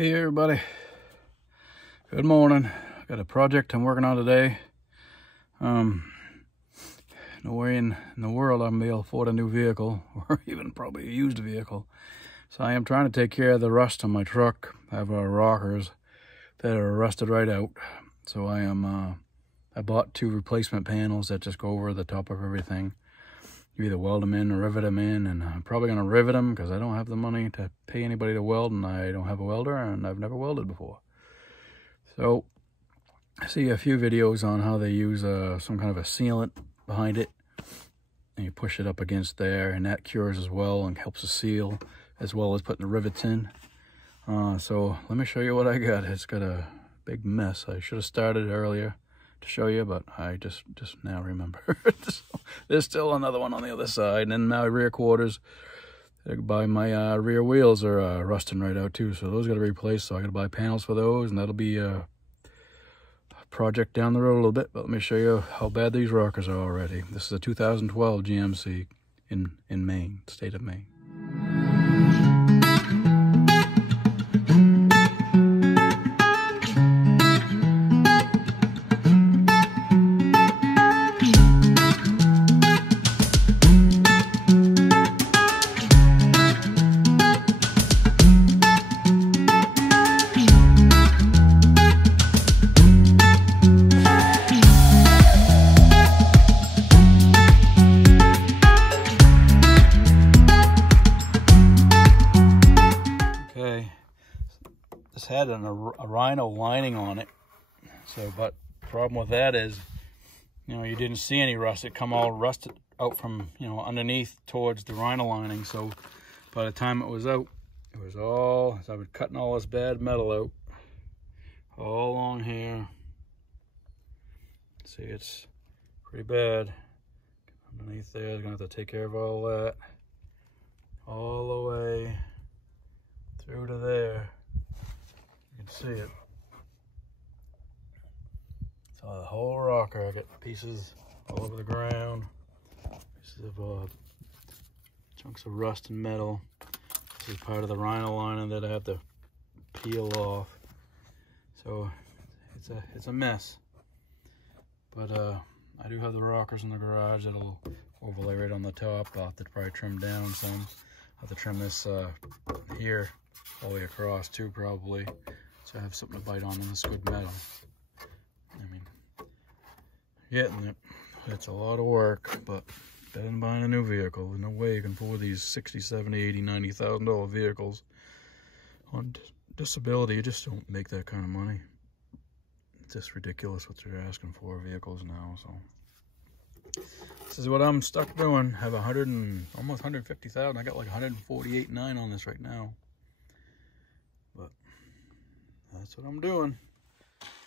Hey everybody, good morning. I got a project I'm working on today. No way in the world I'm gonna be able to afford a new vehicle or even probably a used vehicle. So I am trying to take care of the rust on my truck. I have rockers that are rusted right out. So I bought 2 replacement panels that just go over the top of everything. You either weld them in or rivet them in, and I'm probably going to rivet them because I don't have the money to pay anybody to weld, and I don't have a welder, and I've never welded before. So I see a few videos on how they use some kind of a sealant behind it, and you push it up against there, and that cures as well and helps to seal, as well as putting the rivets in. So let me show you what I got. It's got a big mess. I should have started earlier to show you, but I just now remembered. So there's still another one on the other side, and then my rear quarters by my rear wheels are rusting right out too, so those got to be replaced. So I got to buy panels for those, and that'll be a project down the road a little bit. But let me show you how bad these rockers are already. This is a 2012 GMC in Maine, state of Maine. This had a rhino lining on it, so but the problem with that is, you know, you didn't see any rust. It come all rusted out from, you know, underneath towards the rhino lining. So by the time it was out, it was all, as I was cutting all this bad metal out all along here. See, it's pretty bad underneath there. I'm gonna have to take care of all that all the way through to there. You can see it. So the whole rocker, I got pieces all over the ground, pieces of chunks of rust and metal. This is part of the rhino lining that I have to peel off. So it's a mess. But I do have the rockers in the garage that'll overlay right on the top. I'll have to probably trim down some. I'll have to trim this here all the way across too, probably. So I have something to bite on this good metal. I mean, getting it. It's a lot of work, but better than buying a new vehicle. There's no way you can afford these $60, $70, $80, $90,000 vehicles on disability. You just don't make that kind of money. It's just ridiculous what they're asking for vehicles now. So this is what I'm stuck doing. I have almost 150,000. I got like 148.9 on this right now. But that's what I'm doing.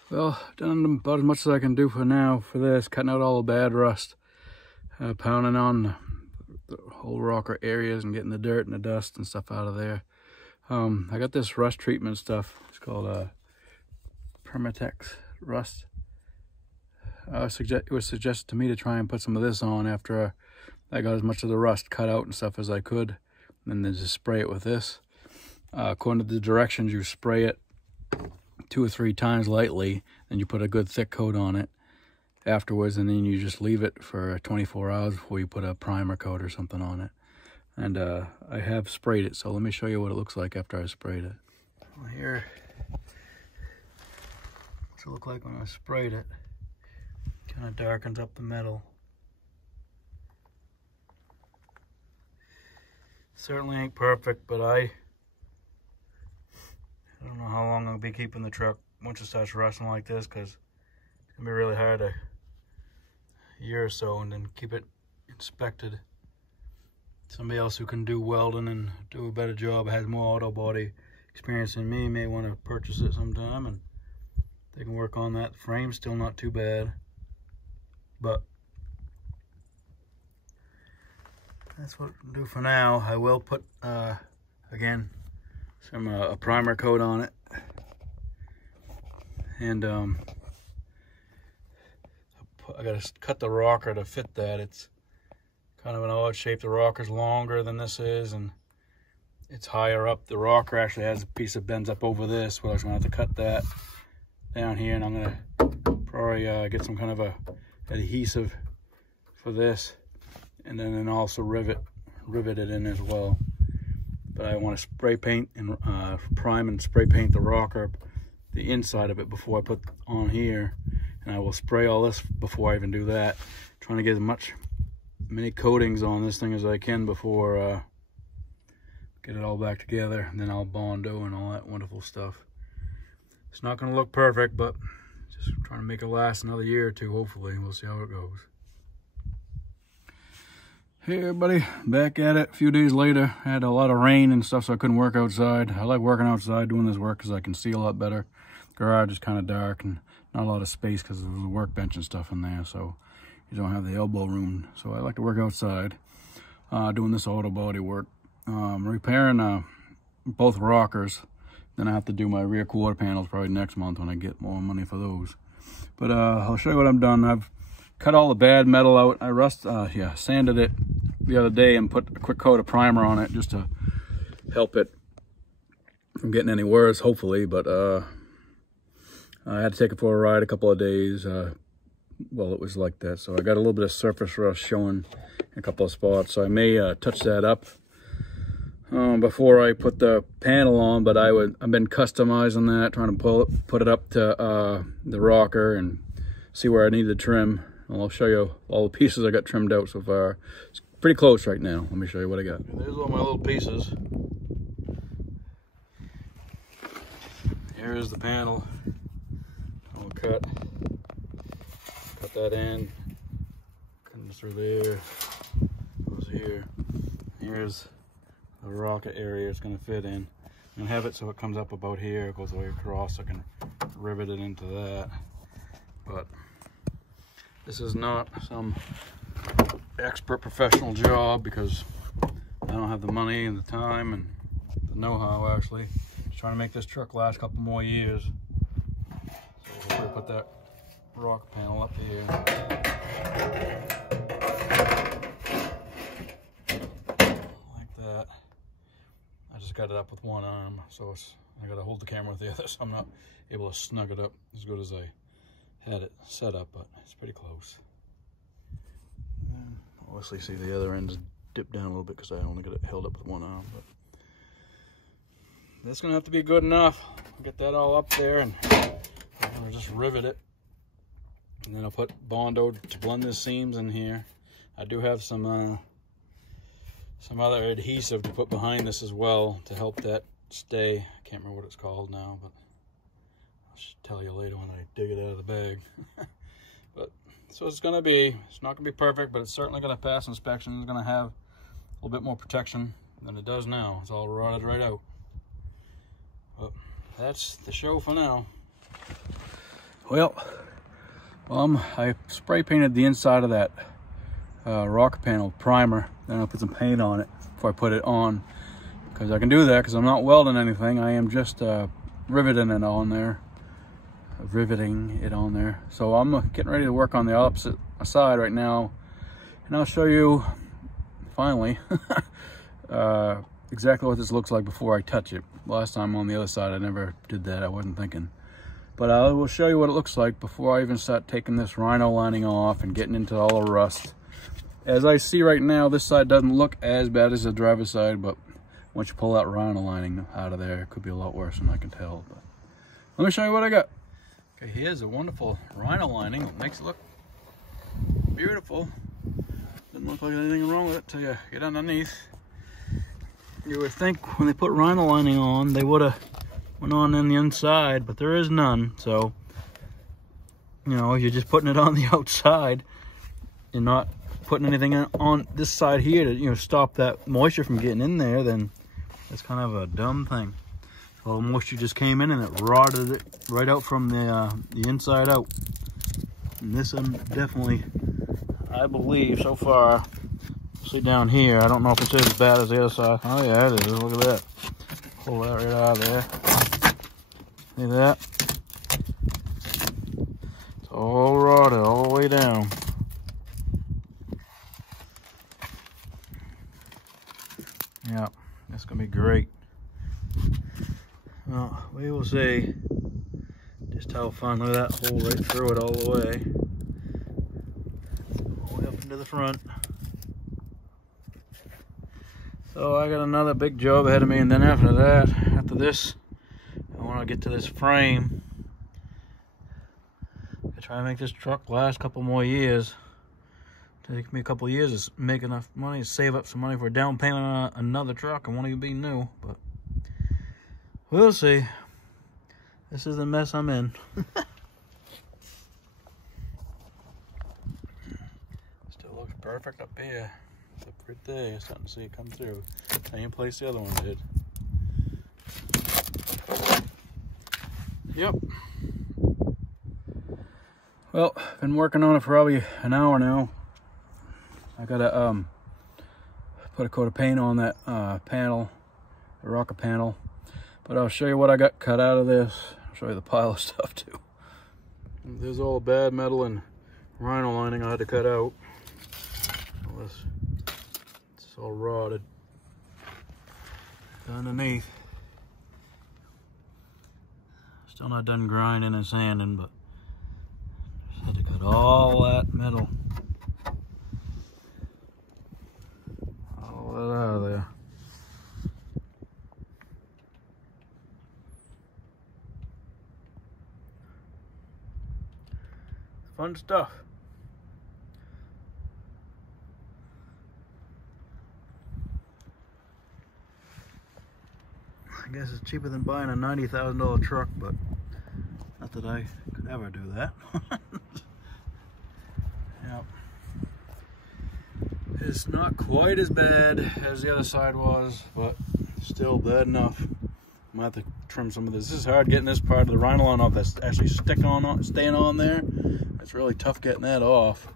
Well, done about as much as I can do for now for this, cutting out all the bad rust, pounding on the whole rocker areas and getting the dirt and the dust and stuff out of there. I got this rust treatment stuff. It's called Permatex Rust. It was suggested to me to try and put some of this on after I got as much of the rust cut out and stuff as I could, and then just spray it with this. According to the directions, you spray it 2 or 3 times lightly, and you put a good thick coat on it afterwards, and then you just leave it for 24 hours before you put a primer coat or something on it. And I have sprayed it, so let me show you what it looks like after I sprayed it. Well, here, what's it look like when I sprayed it? Kind of darkens up the metal. Certainly ain't perfect, but I don't know how long I'll be keeping the truck once it starts rusting like this, because it's gonna be really hard a year or so and then keep it inspected. Somebody else who can do welding and do a better job, has more auto body experience than me, may want to purchase it sometime, and they can work on that. The frame's still not too bad, but that's what I'll do for now. I will put again some a primer coat on it, and I gotta cut the rocker to fit that. It's kind of an odd shape. The rocker's longer than this is, and it's higher up. The rocker actually has a piece that bends up over this, but I was gonna have to cut that down here, and I'm gonna probably get some kind of a adhesive for this, and then also rivet it in as well. But I want to spray paint and prime and spray paint the rocker, the inside of it, before I put on here, and I will spray all this before I even do that, trying to get as many coatings on this thing as I can before get it all back together, and then I'll Bondo and all that wonderful stuff. It's not going to look perfect, but just trying to make it last another year or two, hopefully. We'll see how it goes. Hey everybody, back at it a few days later. I had a lot of rain and stuff, so I couldn't work outside. I like working outside doing this work because I can see a lot better. Garage is kind of dark and not a lot of space because of the workbench and stuff in there, so you don't have the elbow room. So I like to work outside doing this auto body work. Repairing both rockers. Then I have to do my rear quarter panels probably next month when I get more money for those. But I'll show you what I've done. I've cut all the bad metal out. I sanded it the other day and put a quick coat of primer on it just to help it from getting any worse, hopefully. But I had to take it for a ride a couple of days. Well, it was like that. So I got a little bit of surface rust showing in a couple of spots. So I may touch that up before I put the panel on, but I've been customizing that, trying to put it up to the rocker and see where I need to trim. And I'll show you all the pieces I got trimmed out so far. It's pretty close right now. Let me show you what I got. There's all my little pieces. Here is the panel. I'll cut that in. Comes through there. Goes here. Here's the rocket area it's going to fit in, and have it so it comes up about here, it goes all the way across, so I can rivet it into that. But this is not some expert professional job because I don't have the money and the time and the know-how. Actually, just trying to make this truck last a couple more years. So we'll put that rocker panel up here. Got it up with one arm, so I got to hold the camera with the other, so I'm not able to snug it up as good as I had it set up, but it's pretty close. And obviously see the other end's dipped down a little bit because I only got it held up with one arm, but that's gonna have to be good enough. I'll get that all up there, and I'm gonna just rivet it, and then I'll put Bondo to blend the seams in here. I do have some other adhesive to put behind this as well to help that stay. I can't remember what it's called now, but I'll tell you later when I dig it out of the bag. But so it's gonna be, it's not gonna be perfect, but it's certainly gonna pass inspection. It's gonna have a little bit more protection than it does now. It's all rotted right out. But that's the show for now. Well, I spray painted the inside of that rocker panel primer, then I'll put some paint on it before I put it on, because I can do that because I'm not welding anything. I am just riveting it on there. So I'm getting ready to work on the opposite side right now, and I'll show you finally exactly what this looks like before I touch it. Last time on the other side I never did that. I wasn't thinking, but I will show you what it looks like before I even start taking this rhino lining off and getting into all the rust. As I see right now, this side doesn't look as bad as the driver's side, but once you pull that rhino lining out of there, it could be a lot worse than I can tell. But let me show you what I got. Okay, here's a wonderful rhino lining. It makes it look beautiful. Doesn't look like anything wrong with it till you get underneath. You would think when they put rhino lining on, they would have went on in the inside, but there is none. So, you know, you're just putting it on the outside. You're not putting anything on this side here to, you know, stop that moisture from getting in there. Then that's kind of a dumb thing. All the moisture just came in and it rotted it right out from the inside out. And this one definitely, I believe so far, see down here, I don't know if it's as bad as the other side. Oh yeah, it is. Look at that. Pull that right out of there. See that? It's all rotted all the way down. Yeah, this It's gonna be great. Well, we will see just how fun. Look at that hole right through it all the way up into the front. So I got another big job ahead of me, and then after this, I want to get to this frame. I try to make this truck last a couple more years. Take me a couple years to make enough money to save up some money for a down payment on another truck. I won't even be new, but we'll see. This is the mess I'm in. Still looks perfect up here. Except right there, you're starting to see it come through. Same place the other one did. Yep. Well, been working on it for probably an hour now. I gotta put a coat of paint on that panel, the rocker panel. But I'll show you what I got cut out of this. I'll show you the pile of stuff too. There's all the bad metal and rhino lining I had to cut out. It's all rotted underneath. Still not done grinding and sanding, but just had to cut all that metal. All that out of there. Fun stuff. I guess it's cheaper than buying a $90,000 truck, but not that I could ever do that. Yep. It's not quite as bad as the other side was, but still bad enough. I might have to trim some of this. This is hard getting this part of the rhino line off that's actually staying on there. It's really tough getting that off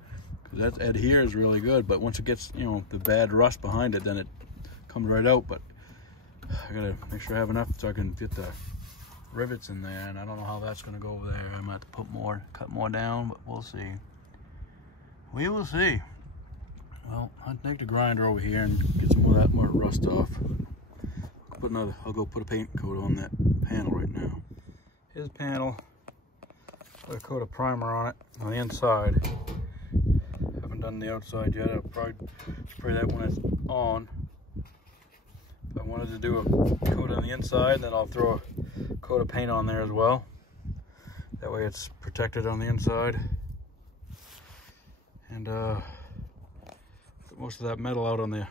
because that adheres really good, but once it gets, you know, the bad rust behind it, then it comes right out. But I gotta make sure I have enough so I can get the rivets in there, and I don't know how that's gonna go over there. I might have to cut more down, but we'll see. We will see. Well, I'll take the grinder over here and get some more of that rust off. I'll go put a paint coat on that panel right now. Here's the panel. Put a coat of primer on it on the inside. Haven't done the outside yet. I'll probably spray that when it's on. If I wanted to do a coat on the inside, then I'll throw a coat of paint on there as well. That way it's protected on the inside. And put most of that metal out on the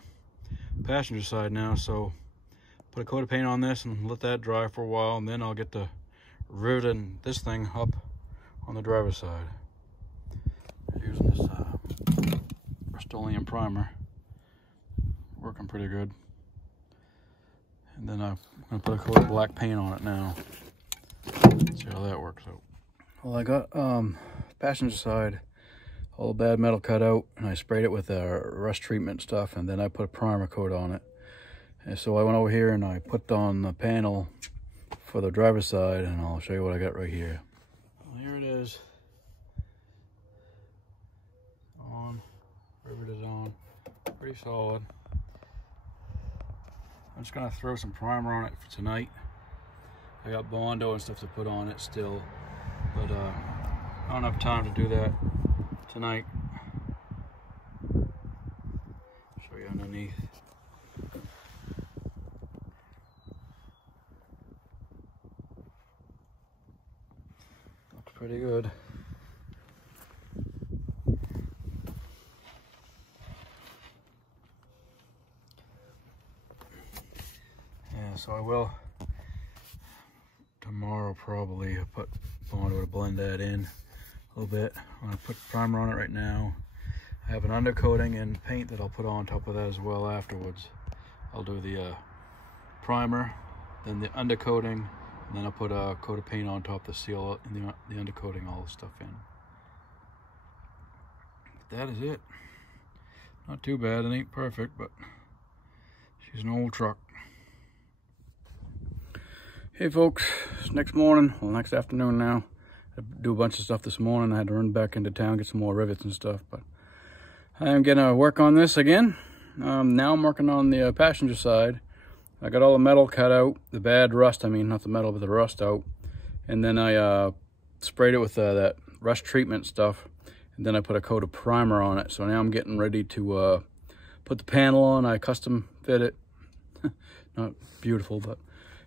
passenger side now, so put a coat of paint on this and let that dry for a while, and then I'll get to riveting this thing up on the driver's side. Using this Rust-Oleum primer. Working pretty good. And then I'm going to put a coat of black paint on it now. See how that works out. Well, I got passenger side, all the bad metal cut out, and I sprayed it with rust treatment stuff, and then I put a primer coat on it. And so I went over here and I put on the panel for the driver's side, and I'll show you what I got right here. Well, here it is. On. Rivet is on. Pretty solid. I'm just gonna throw some primer on it for tonight. I got Bondo and stuff to put on it still, but I don't have time to do that tonight. Show you underneath. Looks pretty good. So I will tomorrow probably put Bondo to blend that in a little bit. I'm gonna put primer on it right now. I have an undercoating and paint that I'll put on top of that as well afterwards. I'll do the primer, then the undercoating, and then I'll put a coat of paint on top to seal the undercoating, all the stuff in. But that is it. Not too bad, it ain't perfect, but she's an old truck. Hey folks, it's next morning, well next afternoon now. I do a bunch of stuff this morning. I had to run back into town, get some more rivets and stuff, but I am gonna work on this again. Now I'm working on the passenger side. I got all the metal cut out, the bad rust, I mean, not the metal, but the rust out. And then I sprayed it with that rust treatment stuff. And then I put a coat of primer on it. So now I'm getting ready to put the panel on. I custom fit it. Not beautiful, but.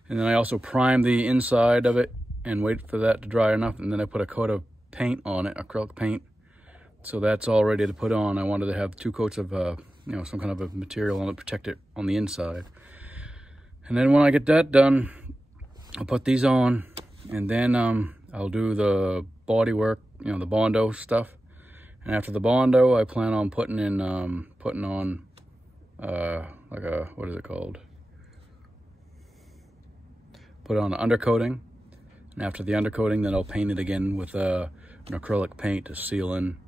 And then I also primed the inside of it and wait for that to dry enough. And then I put a coat of paint on it, acrylic paint. So that's all ready to put on. I wanted to have 2 coats of, you know, some kind of a material on it to protect it on the inside. And then when I get that done, I'll put these on, and then I'll do the body work, you know, the Bondo stuff. And after the Bondo, I plan on putting on like a, what is it called? Put on an undercoating. And after the undercoating, then I'll paint it again with an acrylic paint to seal in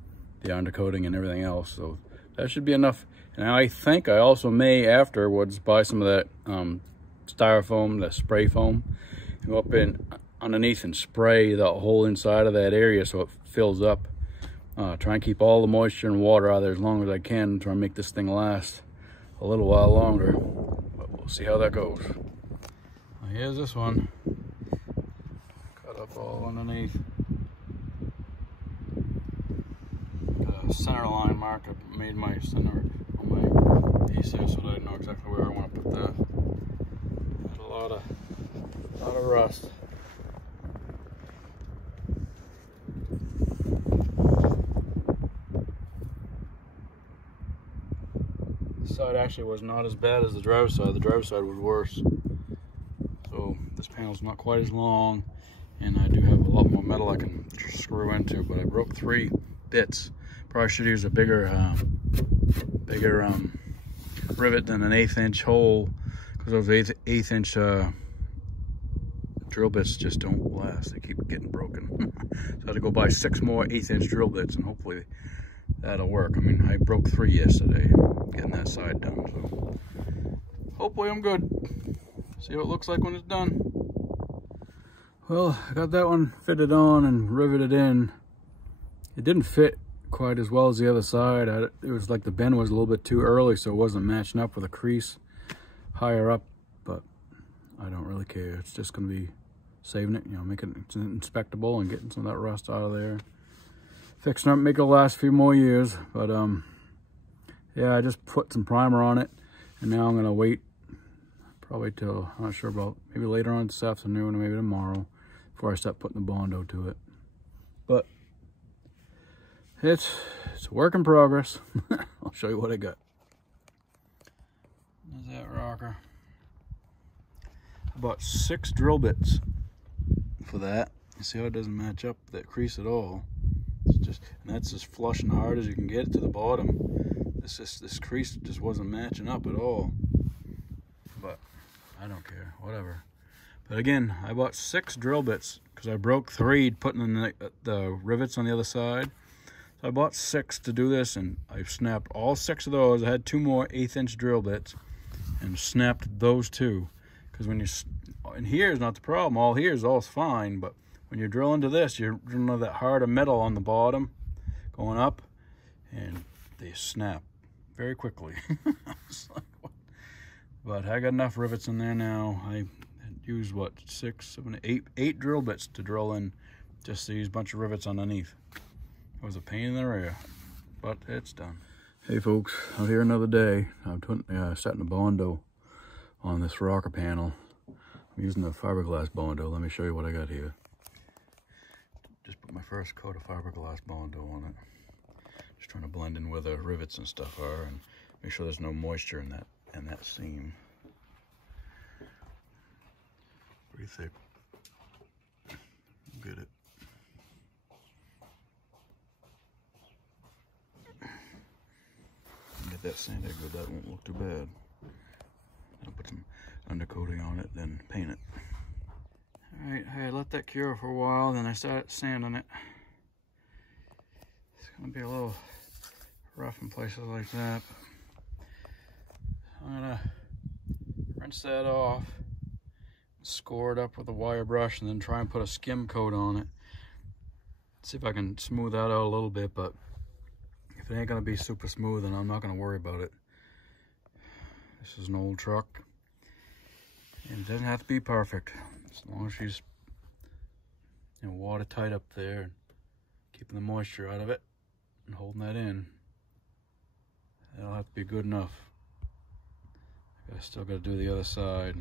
the undercoating and everything else. So that should be enough. And I think I also may afterwards buy some of that styrofoam, the spray foam, and go up in underneath and spray the whole inside of that area so it fills up. Try and keep all the moisture and water out of there as long as I can. Try and make this thing last a little while longer. But we'll see how that goes. Now here's this one. Cut up all underneath. Center line mark. I made my center on my piece here so that I know exactly where I want to put that. There's a lot of rust. This side actually was not as bad as the driver's side. The driver's side was worse. So this panel's not quite as long, and I do have a lot more metal I can screw into, but I broke 3 bits. Probably should use a bigger rivet than an 1/8 inch hole, because those 1/8 inch drill bits just don't last. They keep getting broken. So I had to go buy 6 more 1/8 inch drill bits, and hopefully that'll work. I mean, I broke 3 yesterday getting that side done, so hopefully I'm good. See what it looks like when it's done. Well, I got that one fitted on and riveted in. It didn't fit quite as well as the other side. It was like the bend was a little bit too early, so it wasn't matching up with a crease higher up, but I don't really care. It's just going to be saving it, you know, making it inspectable and getting some of that rust out of there. Fixing it up, make it last a few more years, but yeah, I just put some primer on it, and now I'm going to wait probably till, I'm not sure about, maybe later on this afternoon or maybe tomorrow before I start putting the Bondo to it. But it's a work in progress. I'll show you what I got. There's that rocker. I bought 6 drill bits for that. You see how it doesn't match up that crease at all. It's just, and that's as flush and hard as you can get it to the bottom. This crease just wasn't matching up at all. But I don't care, whatever. But again, I bought 6 drill bits because I broke 3 putting in the rivets on the other side. I bought 6 to do this, and I snapped all 6 of those. I had 2 more 1/8 inch drill bits and snapped those 2. Because when you, and here's not the problem, all here's all fine, but when you're drilling to this, you're drilling that harder metal on the bottom going up, and they snap very quickly. But I got enough rivets in there now. I used what, 6, 7, 8 drill bits to drill in just these bunch of rivets underneath. It was a pain in the rear, but it's done. Hey folks, out here another day. I'm setting a Bondo on this rocker panel. I'm using the fiberglass Bondo. Let me show you what I got here. Just put my first coat of fiberglass Bondo on it. Just trying to blend in where the rivets and stuff are and make sure there's no moisture in that seam. Pretty thick. Get it. Get that sanded good, that won't look too bad. I'll put some undercoating on it, then paint it. Alright, I let that cure for a while, then I started sanding it. It's gonna be a little rough in places like that. I'm gonna rinse that off, score it up with a wire brush, and then try and put a skim coat on it. See if I can smooth that out a little bit, but if it ain't gonna be super smooth, then I'm not gonna worry about it. This is an old truck. And it doesn't have to be perfect. As long as she's, you know, watertight up there, and keeping the moisture out of it and holding that in, that'll have to be good enough. I still got to do the other side.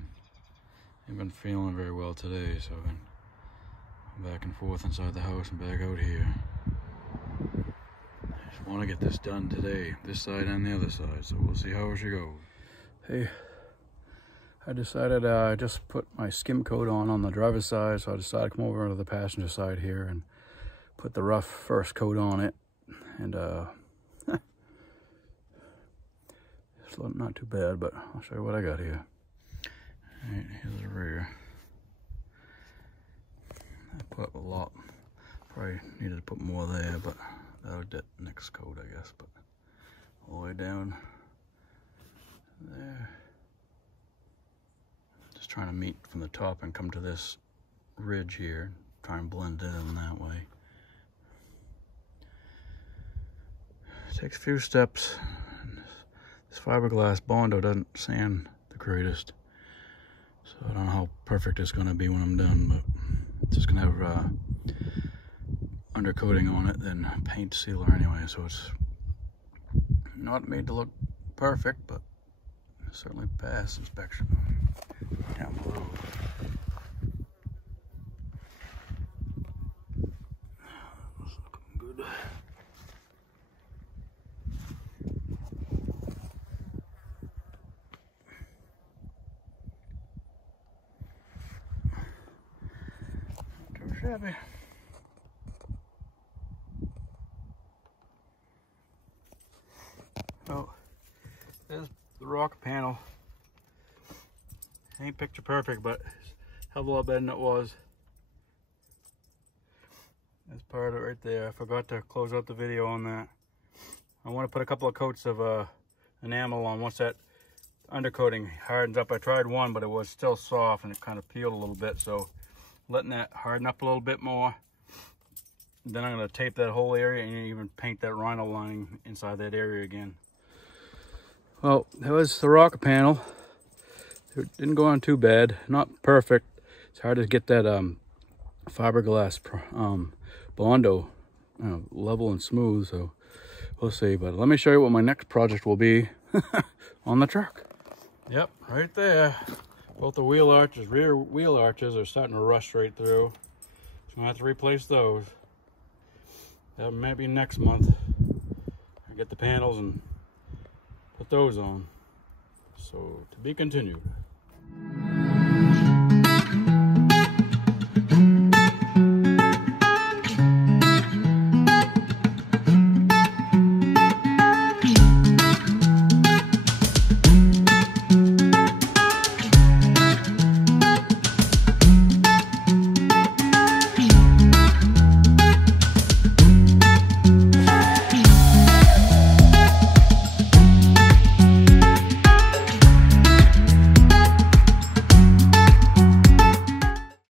I've been feeling very well today, so I've been back and forth inside the house and back out here. I just want to get this done today, this side and the other side, so we'll see how she goes. Hey, I decided I just put my skim coat on the driver's side, so I decided to come over to the passenger side here and put the rough first coat on it. And it's not too bad, but I'll show you what I got here. All right, here's the rear. I put a lot, probably needed to put more there, but that'll get next coat, I guess. But all the way down there. Just trying to meet from the top and come to this ridge here. Try and blend it in that way. It takes a few steps. This fiberglass Bondo doesn't sand the greatest. So I don't know how perfect it's going to be when I'm done, but it's just going to have undercoating on it, then paint sealer anyway. So it's not made to look perfect, but certainly pass inspection down below. That's looking good. Not too shabby. Oh, there's the rocker panel. Ain't picture perfect, but it's a hell of a lot better than it was. That's part of it right there. I forgot to close out the video on that. I want to put a couple of coats of enamel on once that undercoating hardens up. I tried one, but it was still soft and it kind of peeled a little bit. So letting that harden up a little bit more. Then I'm going to tape that whole area and even paint that rhino lining inside that area again. Well, that was the rocker panel. It didn't go on too bad. Not perfect. It's hard to get that fiberglass Bondo level and smooth, so we'll see. But let me show you what my next project will be on the truck. Yep, right there. Both the wheel arches, rear wheel arches are starting to rust right through. So I'm gonna have to replace those. That might be next month. I get the panels and put those on. So to be continued.